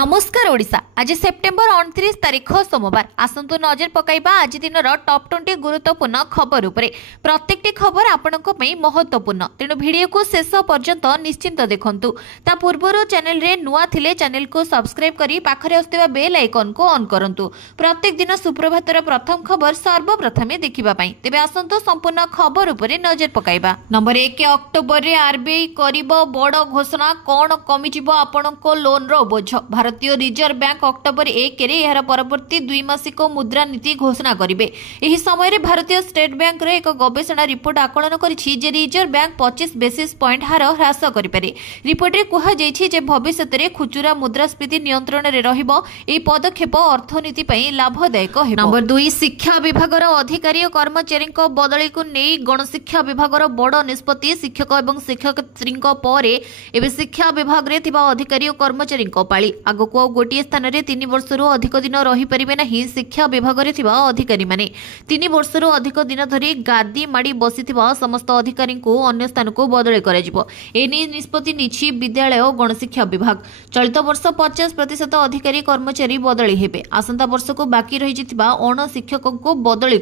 नमस्कार ओडिशा। आज सेप्टेम्बर 29 तारीख सोमवार। आसंतु नजर पकाइबा आज दिन टॉप 20 गुरुत्वपूर्ण खबर उपरे। प्रत्येकटी खबर आपणक पई महत्वपूर्ण, तेणु वीडियो को शेष पर्यंत निश्चिंत देखंतु। ता पूर्वरो चैनल रे नुआ थिले चैनल को सब्सक्राइब करी पाखरे आस्थिबा बेल आइकन को ऑन करंतु। प्रत्येक दिन सुप्रभातर प्रथम खबर सर्वप्रथमे देखिबा पई। तेबे आसंतु संपूर्ण खबर उपरे नजर पकाइबा। नंबर 1 अक्टोबर रे आरबीआई करिबो बड़ घोषणा। कोन कमिजिबो आपणको लोन रो बोझ। भारतीय रिजर्व बैंक अक्टोबर 1 रे यार परवर्ती द्विमासिक मुद्रा नीति घोषणा करिवे। एही समय रे भारतीय स्टेट बैंक रे एक गवेषणा रिपोर्ट आकलन करिछि जे रिजर्व बैंक 25 बेसिस पॉइंट हार ह्रास करि पारे। रिपोर्ट रे कुहा जाइछि जे भविष्यत रे खुचुरा मुद्रास्फीति नियंत्रण रे रहिबो। ए पदक्षेप अर्थनीति पई लाभदायक हेबो। नंबर 2 शिक्षा विभाग रो अधिकारी और कर्मचारी को बदली को नै गणशिक्षा विभाग रो बड़ निष्पत्ति। शिक्षक एवं शिक्षयित्री परे एबे शिक्षा विभाग रे थिबा अधिकारी और कर्मचारी को पाली। आगको गोटे स्थान में 3 वर्षर अधिक दिन रही पारे ना शिक्षा विभाग में अधिकारी माने 3 वर्षर अधिक दिन धरी गादी माड़ी बसी समस्त अधिकारी को अन्य स्थान को बदली निष्पत्ति नीछि विद्यालय और गणशिक्षा विभाग। चलित वर्ष 50% अधिकारी कर्मचारी बदली हेबे। आसंता वर्ष को बाकी रही अण शिक्षक को बदली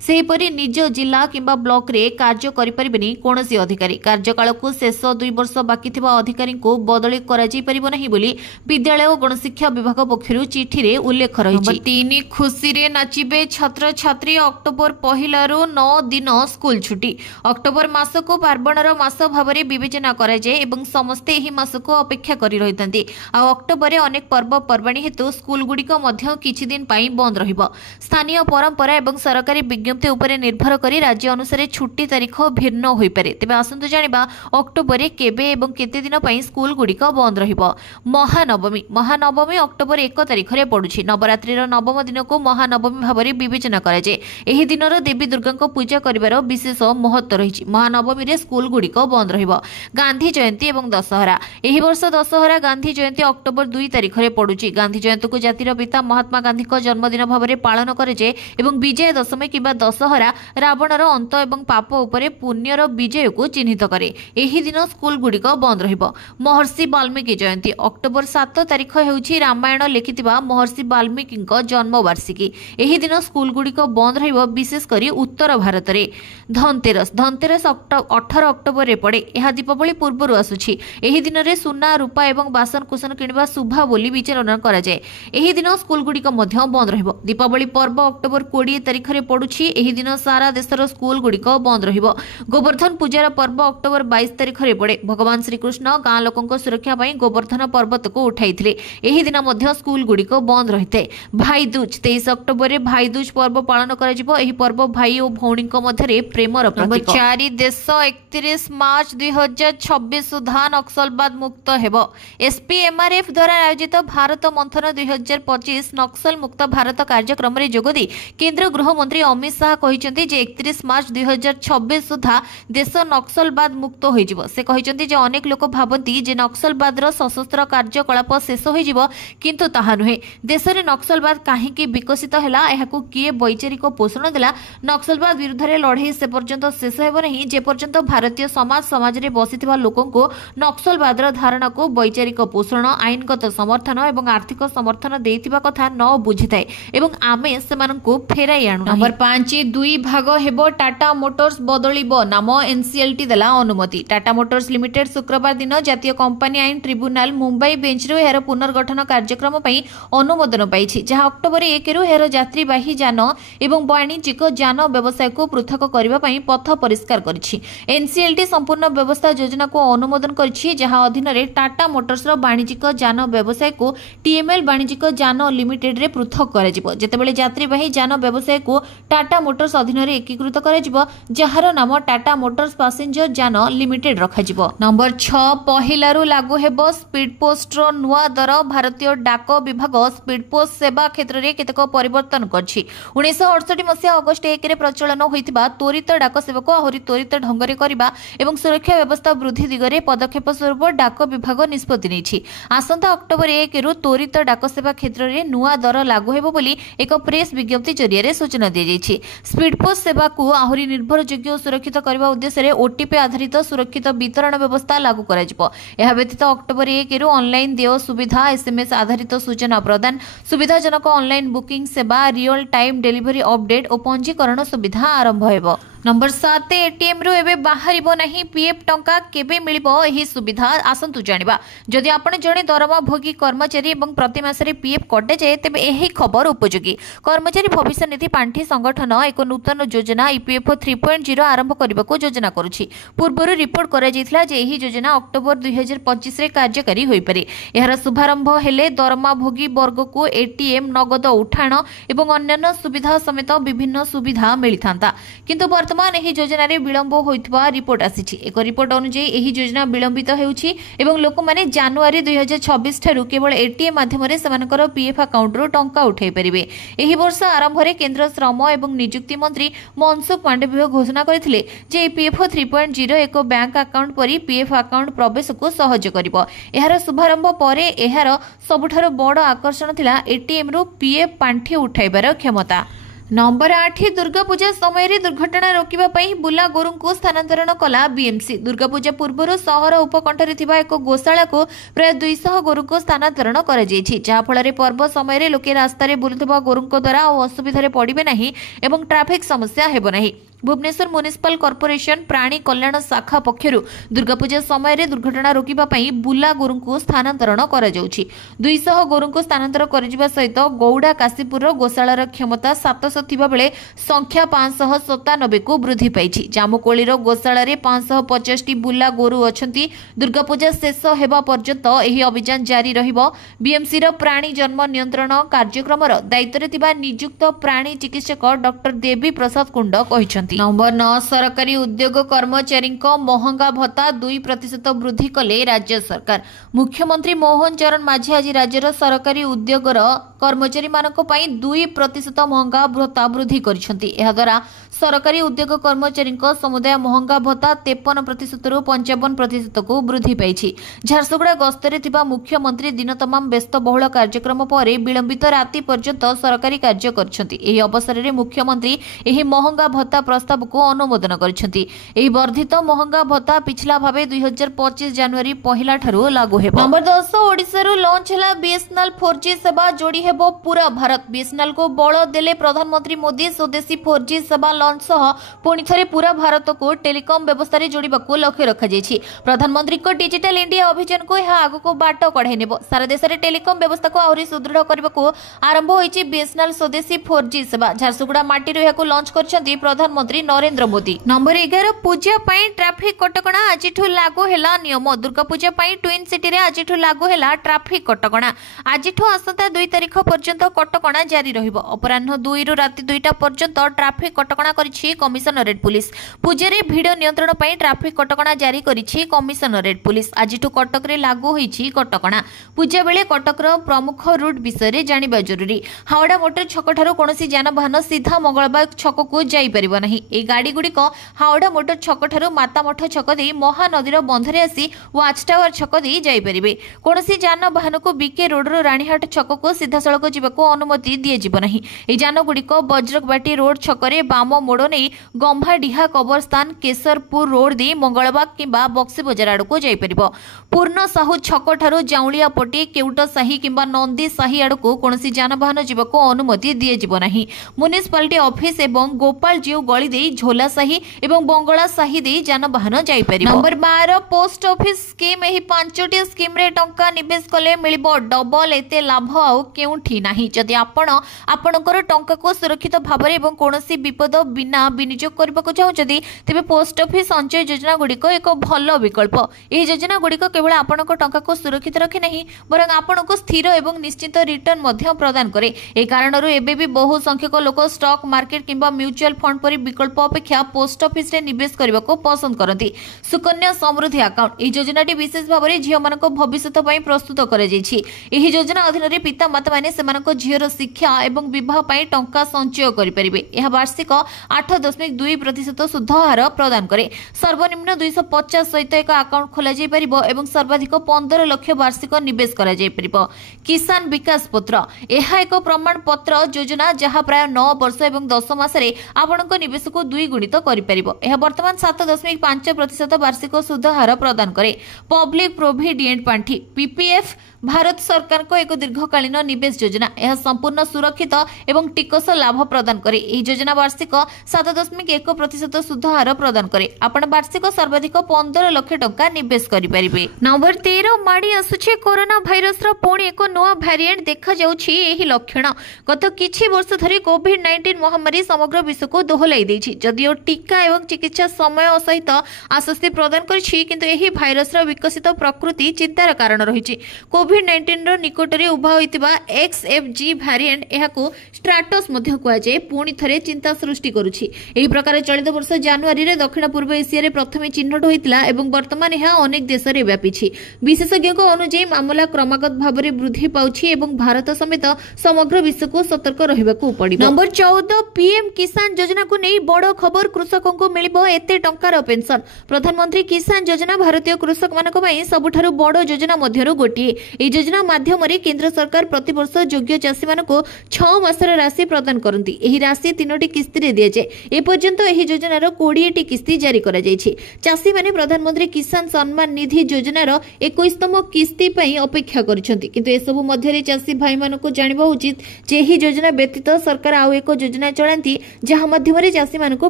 सेहीपरि निज जिला किंबा ब्लॉक रे कार्य करिपरिबेनी कोनोसी अधिकारी। कार्यकाल को शेष 2 वर्ष बाकी थिबा अधिकारी को बदली करा जाई परिबो नाही बोली विद्यालय और गणशिक्षा विभाग पक्षरु चिठी रे उल्लेख रही। 3 खुशी रे नाचिबे छात्र छात्री। अक्टोबर 1 रु 9 दिन स्कूल छुट्टी। अक्टोबर मास को पार्वणर मास भावरे विवेचना करा जाए एवं समस्ते एही मास को अपेक्षा करि रहितंती। आ अक्टोबर रे अनेक पर्व पर्वाणी हेतु स्कूल गुडिक मध्य किछि दिन पई बंद रहिबो। स्थानीय परंपरा एवं सरकारी विज्ञप्ति उपरे निर्भर करी राज्य अनुसार छुट्टी तारीख भिन्न होई पारे। तेबे आसंतु जानिबा अक्टोबर रे केबे एवं केते दिन पई स्कूल गुडिक बंद रहिबो। महानवमी अक्टोबर 1 तारीख रे पड़ुछि। नवरात्रि नवम दिन को महानवमी भावरे विवेचना करा जाए। एही दिनर देवी दुर्गा को पूजा करिवार विशेष महत्व रही। महानवमी रे स्कूल गुडिक बंद रहिबो। गांधी जयंती एवं दशहरा। एही वर्ष दशहरा गांधी जयंती अक्टोबर 2 तारीख रे पड़ुछि। गांधी जयंती को जातिर पिता महात्मा गांधी को जन्मदिन भावरे पालन करे जाए एवं विजय दशमी किबा दशहरा रावणर अंत एवं पाप उपरे पुण्यर विजय को चिन्हित करे। एही दिन स्कूल गुडिक बंद रहिबो। महर्षि वाल्मीकि जयंती अक्टोबर 7 तारीख हेउछि रामायण लिखिथिबा महर्षि वाल्मीकि जन्म वार्षिकी। एही दिन स्कूल गुडिक बंद रहिबो। विशेष करी उत्तर भारत रे धनतेरस 18 अक्टोबर रे पड़े। यह दीपावली पूर्व आसुछि। एही दिन रे सुना रूपा एवं बासन कुसन किनिबा शुभा बोली विचारणा करा जाए। एही दिन स्कूल गुडिक मध्य बंद रहिबो। दीपावली पर्व अक्टोबर 20 तारीख रे पड़ुछि। एही दिन सारा देशर स्कूल गुडिक बंद रहिबो। गोवर्धन पूजार पर्व अक्टोबर 22 तारीख रे पड़े। भगवान श्री कृष्ण गाँ लोकंक सुरक्षा पई गोवर्धन पर्वत को उठाइथिले। एही दिन मध्य स्कूल गुडिक बंद रहिते। भाई दूज 23 अक्टोबर रे भाई दूज पर्व पालन करा जिवो। एही पर्व भाई और भौणी मध्य प्रेमर प्रतीक। 4 देश 31 मार्च 2026 सुधा नक्सलवाद मुक्त हेबो। एसपीएमआरएफ द्वारा आयोजित भारत मंथन 2025 नक्सल मुक्त भारत कार्यक्रम रे जोगदी केंद्र गृह मंत्री अमित शाह कहिसेंती जे 31 मार्च 2026 सुधा देश नक्सलवाद मुक्त होई जिवो। से कहिसेंती जे अनेक लोक भाबंती जे नक्सलवाद सशस्त्र कार्यकलाप शेष हो किंतु ताहा नुहे। देश में नक्सलवाद कहीं विकसित है यह किए वैचारिक पोषण देला। नक्सलवाद विरुद्ध लड़ाई से पर्यंत शेष हेब नहीं जे पर्यंत भारतीय समाज रे बसिथिबा लोकों को नक्सलवाद धारणा को वैचारिक पोषण आईनगत समर्थन एवं आर्थिक समर्थन देइथिबा कथा न बुझिथाय एवं आमे सेमानंकु फेराई आनु। नंबर 5 2 भाग हेबो। टाटा मोटर्स बदलिबो नाम। एनसीएलटी देला अनुमति। टाटा मोटर्स लिमिटेड शुक्रवार दिन जातीय कंपनी आईन ट्रिब्यूनाल मुंबई बेंच रो यार पुनर्गठन कार्यक्रम पई अनुमोदन पाइछि, जहां अक्टोबर 1 रु हेर यात्रीवाही जान एवं वाणिज्यिक जान व्यवसाय को पृथक करबा पई पथ परिष्कार करिछि। एनसीएलटी संपूर्ण व्यवस्था योजना को अनुमोदन करिछि, जहां अधीन रे टाटा मोटर्स रो वाणिज्यिक जान व्यवसाय को टीएमएल वाणिज्यिक जान लिमिटेड रे पृथक कराजिबो। जेतेबेले यात्रीवाही जान व्यवसाय को टाटा मोटर्स अधीन रे एकीकृत कराजिबो, जहार नाम टाटा मोटर्स पैसेंजर जान लिमिटेड रखाजिबो। नंबर 6 पहिला रु लागू हेबो स्पीड पोस्ट रो नुआ दर। भारतीय डाक विभाग स्पीड पोस्ट सेवा क्षेत्र में केतक परिवर्तन करछि। 1968 मसीहा अगस्ट 1 रे प्रचलन होइतिबा त्वरित डाक सेवा को आहुरी त्वरित ढंग रे करबा एवं सुरक्षा व्यवस्था वृद्धि दिगरे पदक्षेप स्वरूप डाक विभाग निष्पत्ति नेछि। आसंता अक्टोबर 1 रु त्वरित डाक सेवा क्षेत्र में नुआ दर लागू हेबो बोली एक प्रेस विज्ञप्ति जरिए सूचना दी जाइछि। स्पीड पोस्ट सेवा को आहुरी निर्भरयोग्य और सुरक्षित करबा उद्देश्य रे ओटीपी आधारित सुरक्षित वितरण व्यवस्था लागू करा जिवो। एहा व्यतीत अक्टोबर 1 रु ऑनलाइन देय सुविधा एसएमएस आधारित सूचना प्रदान सुविधाजनक ऑनलाइन बुकिंग सेवा रियल टाइम डेलीवरी अपडेट और पंजीकरण सुविधा आरंभ हेबो। नंबर 7 एटीएम रु एबे बाहरिबो नहीं पीएफ टंका केबे मिलिबो एही सुविधा आसंतु जानिबा। जदि आपण जणे दरमा भोगी कर्मचारी एवं प्रति मासरे पीएफ कटे जाए तेबे एही खबर उपयोगी। कर्मचारी भविष्य निधि पांठी संगठन एक नूतन योजना ईपीएफ 3.0 आरंभ करबाको योजना करूछि। पूर्वरु रिपोर्ट करा जायथिला जे एही योजना अक्टोबर 2025 रे कार्यकारी होई पारे। एहार शुभारंभ हेले दरमा भोगी वर्ग को एटीएम नगद उठाण एवं अन्य सुविधा समेत विभिन्न सुविधा मिलिथांता। किंतु वर्तमान एही योजना रे विलंब होइतबा रिपोर्ट आसीछि। एक रिपोर्ट अनुसार एही योजना विलंबित हेउछि एवं लोक माने जनवरी 2026 ठारू केवल एटीएम माध्यम रे सेमानकर पीएफ अकाउंट रो टंका उठाई परिबे। एही वर्ष आरंभ रे केंद्र श्रम एवं नियुक्ति मंत्री मनसुख मांडवीय घोषणा करथिले जे पीएफ 3.0 एक बैंक अकाउंट परि पीएफ अकाउंट प्रवेश को सहज करिवो। एहार शुभारंभ परे एहार सबुठारो बड़ आकर्षण थिला एटीएम रो पीएफ पांठी उठाइबार क्षमता। नंबर 8 दुर्गा पूजा समय दुर्घटना रोकिबा पई बुला गोरु को स्थानांतरण कला बीएमसी। दुर्गा पूजा पूर्व सहर उपकंठरे थिबा एक गोशाला को प्राय 200 गोरु को स्थानांतरण करा जायछि, जहा फल पर्व समय लोके रास्ता रे बुलुथबा गोरु द्वारा असुविधा पड़े नहीं एवं ट्रैफिक समस्या हेबो नहीं। भुवनेश्वर म्युनिसिपल कॉर्पोरेशन प्राणी कल्याण शाखा पक्षरु दुर्गा पूजा समय दुर्घटना रोकिबा पई बुला गोरु को स्थानांतरण करा जाउछि। 200 गोरु को स्थानांतर करजिबा सहित गौड़ा काशीपुर गोशालार क्षमता 700 थिबा बेले संख्या 597 को वृद्धि पाइछि। जामुकोळीर गोशाला रे 550 टी बुला गोरु अछंती। दुर्गा पूजा शेष हेबा पर्यंत एही अभियान जारी रहिबो। बीएमसी र प्राणी जन्म नियंत्रण कार्यक्रमर दायित्व थिबा नियुक्त प्राणी चिकित्सक डॉक्टर देवी प्रसाद कुंड कहिसंती। नंबर 9 सरकारी उद्योग कर्मचारी महंगा भत्ता 2% वृद्धि कले राज्य सरकार। मुख्यमंत्री मोहन चरण माझी आज राज्यर सरकारी उद्योगर कर्मचारी मानक पई 2% महंगा भत्ता वृद्धि करिसंती। एहा द्वारा सरकारी उद्योग कर्मचारी समुदाय महंगा भत्ता 53% रु 55% को वृद्धि पाइछि। झारसुगुड़ा गस्तरे थिबा मुख्यमंत्री दिन तमाम व्यस्त बहुल कार्यक्रम पर विलंबित राति पर्यंत सरकारी कार्य करछंती। एही अवसर रे मुख्यमंत्री एही महंगा भत्ता प्रस्ताव को अनुमोदन करछंती। एही वर्धित महंगा भत्ता पिछला भाबे 2025 जनवरी पहिला ठारू लागू हेबो। नंबर 10 ओडिसा रो लॉन्च हला बीएसएनएल 4G सेवा जोड़ी हेबो पूरा भारत। बीएसएनएल को बळ देले प्रधानमंत्री मोदी स्वदेशी 4G सेवा लॉन्च सह पुणी थरे पूरा भारत को टेलीकॉम व्यवस्था रे जोड़िबाको लक्ष्य रखा जायछि। प्रधानमंत्री को डिजिटल इंडिया अभियान को यह आगु को बाट कढाई नेबो। सारा देश रे टेलीकॉम व्यवस्था को आहुरी सुदृढ़ करबाको आरंभ होईछि बीएसएनएल स्वदेशी 4G सेवा। झारसुगुड़ा माटी रो याको लॉन्च करछंती प्रधानमंत्री नरेंद्र मोदी। नंबर 11 पूजा पई ट्रैफिक कटकणा आजिठु लागू हेला नियम। दुर्गा पूजा पई ट्विन सिटी रे आजिठु लागू हेला ट्रैफिक कटकणा। आजिठु आसंता 2 तारिख पर्यंत कटकणा जारी रहिबो। अपराह्न 2 रु राति 2टा पर्यंत ट्रैफिक कटकणा करिछि कमिशनरेट पुलिस। पूजारे भिड नियंत्रण पई ट्रैफिक कटकणा जारी करिछि कमिशनरेट पुलिस। आजिठु कटक रे लागू होईछि कटकणा। पूजा बेले कटकर प्रमुख रूट विषय रे जानिबा जरूरी। हावड़ा मोटर छक ठारो कोनोसी जानबाहन सीधा मंगलबाग छक को जाई परिबो नाही। ए गाड़ी गुड़िक हावड़ा मोटर छक ठारो मातामठ छक दे महानदीर बंधरे आसी वाच टावर छक दे जाई परिबे। कोनोसी जानबाहन को बीके रोड रो रानीहाट छक को सीधा सड़क जिबाको अनुमति दिए जिबो नाही। ए जान गुड़िक बज्रकबाटी रोड छकरे बाम मोड़ नहीं गंभाडीहा कबरस्तान केसरपुर रोड दे मंगलबाग किंबा बक्सी बजार आड़ को जाई परिबो। पूर्ण साहू छक ठारो जाउलिया पटी केउट साही किंबा नंदी साही आड़ को कोनोसी जानबाहन जिबाको अनुमति दिए जिबो नाही। म्युनिसिपालिटी ऑफिस एवं गोपाल जीव गली दे झोला साही एवं बंगला साही दे जानबाहन जाई परिबो। नंबर 12 पोस्ट ऑफिस स्कीम एही 5टी स्कीम रे टंका निवेश कले मिलिबो डबल एते लाभ आउ केउठी नाही। जदि आपण आपणकर टंका को सुरक्षित भाबरे एवं कोनोसी विपद बिना विनियोग करबाको चाहउछथि तेबे पोस्ट ऑफिस संचय योजना गुड़िक एक भल विकल्प। एही योजना गुड़िक केवल आपणक टंका को सुरक्षित रखे नहीं बरं आपणको स्थिर एवं निश्चित रिटर्न मध्य प्रदान करे। ए कारणरू एबे भी बहु संख्यक लोक स्टॉक मार्केट किंबा म्यूचुअल फंड परि विकल्प अपेक्षा पोस्ट ऑफिस रे निवेश करबाको पसंद करती। सुकन्या समृद्धि अकाउंट एही योजनाटी विशेष भाव में झील मान भविष्य पई प्रस्तुत करा जायछि। एही योजना अधीन रे पिता माता माने सेमानक झीर शिक्षा एवं विवाह पई टंका संचय करि परिबे। एहा वार्षिक 8.2% सुध हार प्रदान करे। सर्वनिम्न 250 सहित एक अकाउंट खोला जाय परिबो एवं सर्वाधिक 15 लाख वार्षिक निवेश करा जाय परिबो। किसान विकास पत्र एहा एक प्रमाण पत्र योजना जहा प्राय 9 वर्ष एवं 10 मास रे आपनक निवेश निवेश को 2 गुणित करिपरिबो। यह वर्तमान 7.5% वार्षिक सुध हार प्रदान करे। पब्लिक प्रोविडेंट पांठी पीपीएफ भारत सरकार को एक दीर्घकालीन निवेश योजना। यह संपूर्ण सुरक्षित एवं टिकस लाभ प्रदान करे। यह योजना वार्षिक 7.1% सुध हार प्रदान करे। आपण वार्षिक सर्वाधिक 15 लाख टंका निवेश करिपरिबे। नंबर 13 माडी आसुछि कोरोना भाइरस रो पुणी एक नया वेरिएंट देखा जाउछि। एही लक्षण गत किछि वर्ष धरि कोविड-19 महामारी समग्र विश्व को दोहलाई दैछि। जदिओ टीका एवं चिकित्सा समय सहित आश्वस्ति प्रदान करिछि, किंतु एही भाइरस रो विकसित प्रकृति चिंतार कारण रहिछि। कोविड-19 रो निकटरे उभा होइतिबा XFG वेरिएंट एहाको स्ट्राटस मध्य कुआ जाय पुणी थरे चिंता सृष्टि करूछि। एही प्रकार चलित वर्ष जनवरी रे दक्षिण पूर्व एशिया रे प्रथमे चिन्हट होइतिला एवं वर्तमान एहा अनेक देश रे व्यापीछि। विशेषज्ञक अनुसार मामला क्रमागत भाबरे वृद्धि पाउछि एवं भारत समेत समग्र विश्व को सतर्क रहिबाकू पड़िबो। नंबर 14 पीएम किसान योजना को नै बड़ खबर। कृषकों को मिलिबो एते टंकार पेंशन। प्रधानमंत्री किसान योजना भारतीय कृषक मानक पई सबुठारु बड़ योजना मध्यरु गोटिए। एही योजना माध्यम रे केंद्र सरकार प्रति वर्ष योग्य चाषी मानको 6 मासर राशि प्रदान करंती। एही राशि 3टी किस्ती रे दिया जाय। ए पर्यंत एही योजनार 20टी किस्ती जारी करा जायछि। चाषी माने प्रधानमंत्री किसान सम्मान निधि योजनार 21तम किस्ती पई अपेक्षा करिसंती, किंतु ए सब मध्य रे चाषी भाई मानको जानिबा उचित जे एही योजना व्यतीत सरकार आउ एक योजना चलांती जहा माध्यम रे चाषी मानको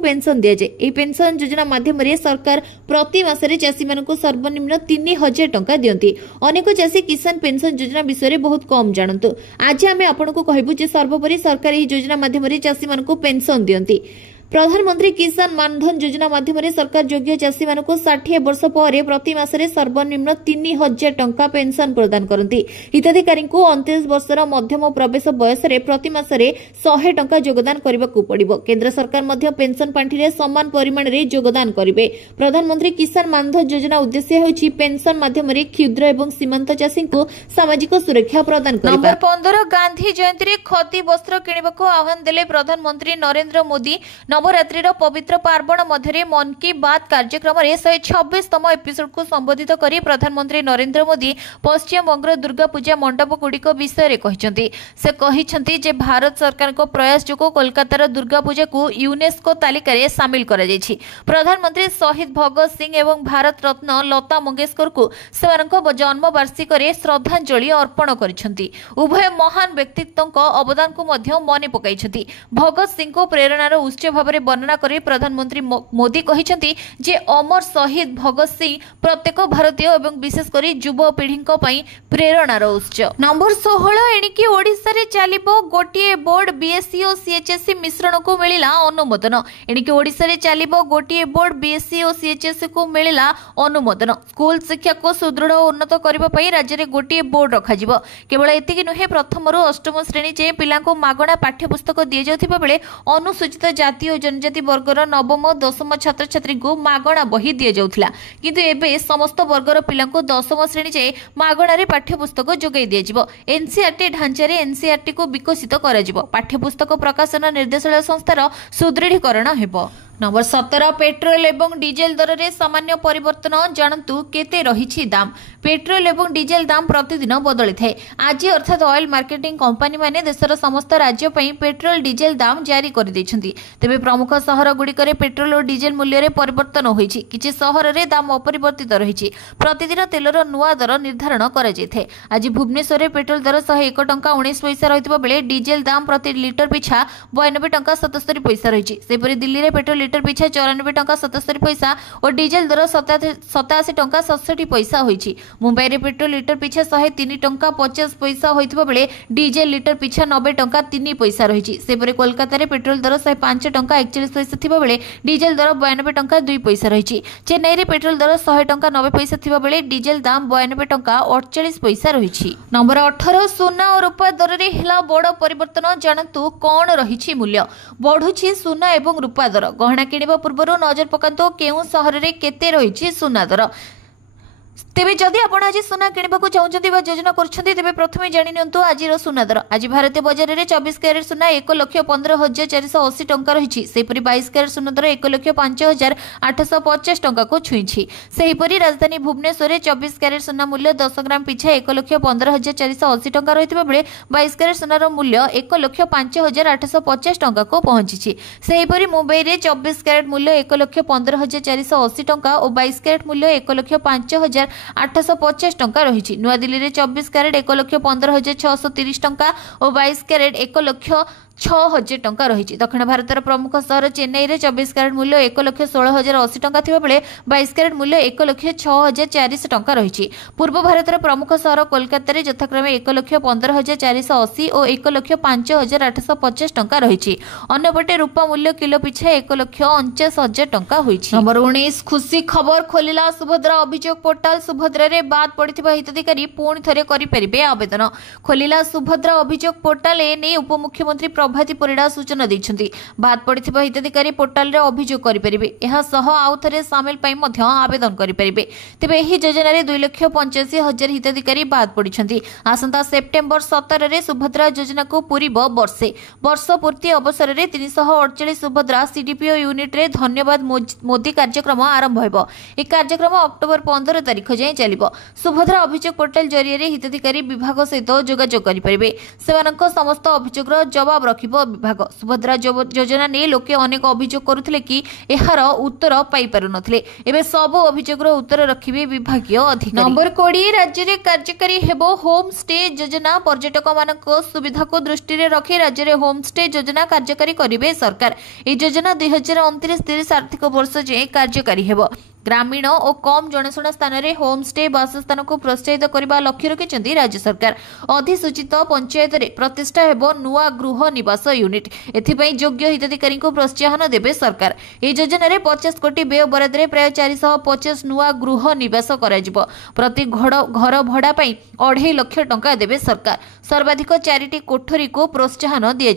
पेंशन दिया जाय। एही पेंशन योजना माध्यम रे सरकार प्रति मासरे चाषी मानको सर्वनिम्न 3000 टंका दियंती। अनेक चाषी किसान पेंशन योजना विषय बहुत कम जानतु। आज आम आपको कहबू जे सर्वोपरि सरकार एही योजना माध्यम रे चाषी मानको पेंशन दियंती। प्रधानमंत्री किसान मानधन योजना माध्यम सरकार योग्य चाषी मानक 60 वर्ष पर प्रति मासरे सर्वनिम्न 3000 टंका पेंशन प्रदान करती। हिताधिकारी को 29 वर्षर मध्यम प्रवेश बयस प्रति मासरे 100 टंका योगदान करने को पड़िबो। केंद्र सरकार मध्य पेंशन पांठी रे समान परिमाण रे योगदान करिवे। प्रधानमंत्री किसान मानधन योजना उद्देश्य होछि पेंशन माध्यम रे क्षुद्र एवं सीमांत चाषी को सामाजिक सुरक्षा प्रदान करबा। नंबर 15 गांधी जयंती रे खदी वस्त्र किनिबाको आह्वान देले प्रधानमंत्री नरेंद्र मोदी। नवरात्रिर पवित्र पार्वण मध्य मन की बात कार्यक्रम 126तम एपिसोड को संबोधित करी प्रधानमंत्री नरेंद्र मोदी पश्चिम बंगर दुर्गा पूजा मंडप गुड़िक विषय कहते। से कहते जे भारत सरकार को प्रयास जो कोलकातार दुर्गा पूजा को यूनेस्को तालिका रे सामिल करा जायछि। प्रधानमंत्री शहीद भगत सिंह एवं भारत रत्न लता मंगेशकर को सेमानक जन्म वार्षिक रे श्रद्धांजलि अर्पण करिसेंति। उभय महान व्यक्तित्वक अवदान को मध्य मने पकाइछंती। भगत सिंह को प्रेरणार उत्स भाव वर्णना कर प्रधानमंत्री मोदी कहते जे अमर शहीद भगत सिंह प्रत्येक भारतीय एवं विशेषकर युवपीढ़ी प्रेरणार उत्स। नंबर 16 एणिकी ओडिशा रे चलिबो गोटिए बोर्ड बीएससी और सीएचएससी मिश्रण को मिलिला अनुमोदन। एणिकी ओडिशा रे चलिबो गोटिए बोर्ड बीएससी और सीएचएससी को मिलिला अनुमोदन। स्कूल शिक्षा को सुदृढ़ और उन्नत करबा पई राज्य रे गोटिए बोर्ड रखा जिवो। केवल एतिकी नुहे प्रथम रु अष्टम श्रेणी जे पिलांको मागणा पाठ्यपुस्तक दिया जाउथिबा बेले अनुसूचित जाति और जनजाति वर्गर नवम और दशम छात्र छात्री को मागणा बही दि जाउथिला, किंतु एबे समस्त वर्गर पिलांको दशम श्रेणी जाए मागणारे पाठ्यपुस्तक जोगाई दिया जिवो। एनसीईआरटी ढांचा रे एनसीईआरटी को विकसित करा जिवो। पाठ्यपुस्तक प्रकाशन निर्देशालय संस्थार सुदृढ़ीकरण हेबो। नंबर 17 पेट्रोल एवं डीजेल दर रे सामान्य परिवर्तन जानतु केते रहिछि दाम। पेट्रोल एवं डीजेल दाम प्रतिदिन बदली थाए। आज अर्थात ऑयल मार्केटिंग कंपनी माने देशर समस्त राज्य पई पेट्रोल डीजेल दाम जारी कर दैछन्ती। तेबे प्रमुख शहर गुडी करे पेट्रोल और डीजेल मूल्य रे परिवर्तन होईछि। किछि शहर रे दाम अपरिवर्तित रहिछि। प्रतिदिन तेलर नुआ दर निर्धारण करा जायथे। आज भुवनेश्वर रे पेट्रोल दर 101 टंका 19 पैसा रहितबा बेले डीजेल दाम प्रति लिटर पिछा 92 टंका 77 पैसा रहिछि। सेपरि दिल्ली रे पेट्रोल लिटर पिछा 94 टंका 77 पैसा और डीजेल दर 87 टंका 67 पैसा होईछि। मुंबई रे पेट्रोल लिटर पिछा 103 टंका 50 पैसा होइतबा बेले डीजेल लिटर पिछा 90 टंका 3 पैसा रहिछि। सेपरि कोलकाता रे पेट्रोल दर 105 टंका 41 पैसा थिबा बेले डीजेल दर 92 टंका 2 पैसा रहिछि। चेन्नई रे पेट्रोल दर 100 टंका 90 पैसा थिबा बेले डीजेल दाम 92 टंका 48 पैसा रहिछि। नंबर 18 सोना और रूपा दर रे हिला बड़ परिवर्तन जानतु कोन रहिछि मूल्य। बढ़ुछि सोना एवं रूपा दर। गहना किनिबा पूर्व नजर पकांतो केउ शहर रे केते रहिछि सोना दर। तेबे जदि आपण आज सुना किणवाक चाहते योजना कर प्रथम जाणी आज सुना दर आज भारतीय बजार में 24 कैरेट सुना 1,15,480 टंका रही। 22 कैरेट सुना दर 1,05,850 टंका को छुई। सेहीपरि राजधानी भुवनेश्वर 24 कैरेट सुना मूल्य 10 ग्राम पिछा 1,15,480 टंका रही बेले 22 कैरेट सुनार मूल्य 1,05,850 टंका को पहुंची। सेहीपरि मुंबई में 24 कैरेट मूल्य 1,15,480 टंका और 22 कैरेट मूल्य 1,05,850 टंका रही। नुआदिल्ली में 24 कैरेट 1,15,630 टंका और 22 कैरेट 1,06,000 टंका रही। दक्षिण भारतर प्रमुख सहर चेन्नई में 24 कैरेट मूल्य 1,16,080 टंका थिबा बेले 22 कैरेट मूल्य 1,06,400 टंका रही। पूर्व भारतर प्रमुख सहर कोलकाता में यथाक्रमे 1,15,480 और 1,05,850 टंका रही। अन्यपटे रूपा मूल्य किलो पिछा 1,49,000 टंका होइछि। नंबर 19 खुशी खबर खोलिला सुभद्रा अभियोग पोर्टाल। सुभद्रा रे बाद पड़िथिबा हिताधिकारी पुणी थरे करि परिबे आवेदन। खोलिला सुभद्रा अभियोग पोर्टाल ए नै उपमुख्यमंत्री प्रभाती परिडा सूचना दैछन्ती। बाद पड़िथिबा हिताधिकारी पोर्टाल रे अभियोग करि परिबे। एहा सह आउ थरे शामिल पई मध्य आवेदन करि परिबे। तेबे एही योजना रे 2,85,000 हिताधिकारी बाद पड़िछन्ती। आसंता सेप्टेम्बर 17 रे सुभद्रा योजना को पूरीबो वर्षे। वर्ष पूर्ति अवसर रे 348 सुभद्रा सीडीपीओ यूनिट रे धन्यवाद मोदी कार्यक्रम आरंभ होइबो। ए कार्यक्रम अक्टोबर 15 तारिख जाए चलिबो। सुभद्रा अभियोग पोर्टाल जरिए रे हिताधिकारी विभाग सहित जोगाजोग करि परिबे। सेमानक समस्त अभियोगर जवाब रखिबो विभाग। सुभद्रा योजना ने लोके अनेक अभियोग करुथिले कि एहार उत्तर पाई पारु नथिले। एबे सब अभियोगर उत्तर रखिबे विभागीय अधिकारी। नंबर 20 राज्य रे कार्यकारी हेबो होम स्टे योजना। पर्यटक मानक सुविधा को दृष्टि रे रखी राज्य रे होम स्टे योजना कार्यकारी करिवे सरकार। ए योजना 2029-30 आर्थिक वर्ष जे कार्यकारी हेबो। ग्रामीण और कम जनशुणा स्थान में होम स्टे बासस्थान को प्रोत्साहित करने लक्ष्य रखिंट राज्य सरकार। अधिसूचित पंचायत रे प्रतिष्ठा हेबो नुआ गृह निवास यूनिट। एथिपई योग्य हिताधिकारी को प्रोत्साहन देबे सरकार। ए योजना रे 50 कोटी व्यय बराद रे प्राय 450 नुआ गृह निवास कराजिबो। प्रति घर भड़ा पई 2.5 लाख टंका देबे सरकार। सर्वाधिक 4टी कोठरी को प्रोत्साहन दिया।